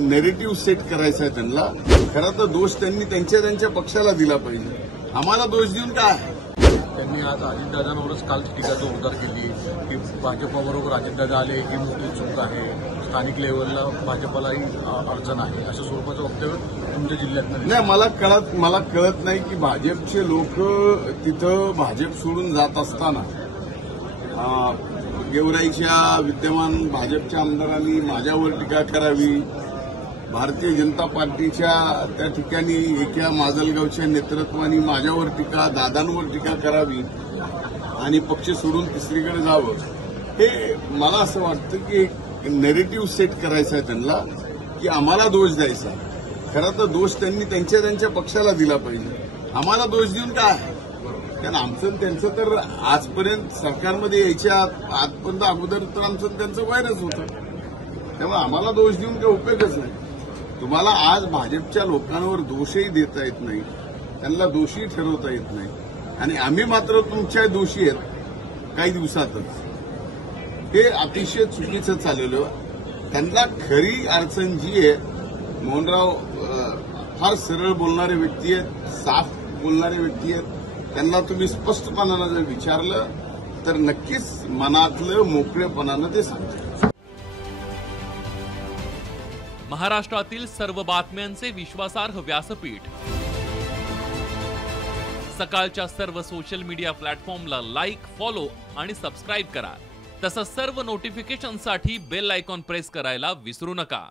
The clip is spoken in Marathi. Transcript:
नेरेटिव्ह सेट करायचा आहे त्यांना। खरं तर दोष त्यांनी त्यांच्या पक्षाला दिला पाहिजे, आम्हाला दोष देऊन काय। त्यांनी आज अजितदादांवरच काल टीका जोरदार केली की भाजपबरोबर अजितदादा आले ही मोठी चूक आहे, स्थानिक लेवलला भाजपलाही अडचण आहे, अशा स्वरूपाचं वक्तव्य तुमच्या जिल्ह्यात नाही। मला कळत नाही की भाजपचे लोक तिथं भाजप सोडून जात असताना गेवराईच्या विद्यमान भाजपच्या आमदारांनी माझ्यावर टीका करावी, भारतीय जनता पार्टीच्या त्या ठिकाणी एका माजलगावच्या नेतृत्वाने माझ्यावर टीका, दादांवर टीका करावी आणि पक्ष सोडून तिसरीकडे जावं, हे मला असं वाटतं की एक नेरेटिव्ह सेट करायचा आहे त्यांना की आम्हाला दोष द्यायचा। खरं तर दोष त्यांनी त्यांच्या पक्षाला दिला पाहिजे, आम्हाला दोष देऊन काय। कारण आमचं त्यांचं तर आजपर्यंत सरकारमध्ये यायच्या आजपर्यंत अगोदर तर आमचं त्यांचं वैरच होतं, त्यामुळे आम्हाला दोष देऊन काही उपयोगच नाही। तुम्हाला आज भाजपच्या लोकांवर दोषही देता येत नाही, त्यांना दोषी ठरवता येत नाही, आणि आम्ही मात्र तुमच्या दोषी आहेत काही दिवसातच। हे अतिशय चुकीचं चाललेलं। त्यांना खरी अडचण जी आहे, मोहनराव फार सरळ बोलणारे व्यक्ती आहेत, साफ बोलणारे व्यक्ती आहेत, त्यांना तुम्ही स्पष्टपणानं जर विचारलं तर नक्कीच मनातलं मोकळेपणानं ते सांगतात। महाराष्ट्रातील सर्व बातम्यांचे विश्वासार्ह व्यासपीठ, सकाळच्या सर्व सोशल मीडिया प्लॅटफॉर्मला लाईक, फॉलो आणि सबस्क्राईब करा। तसंच सर्व नोटिफिकेशनसाठी बेल आयकॉन प्रेस करायला विसरू नका।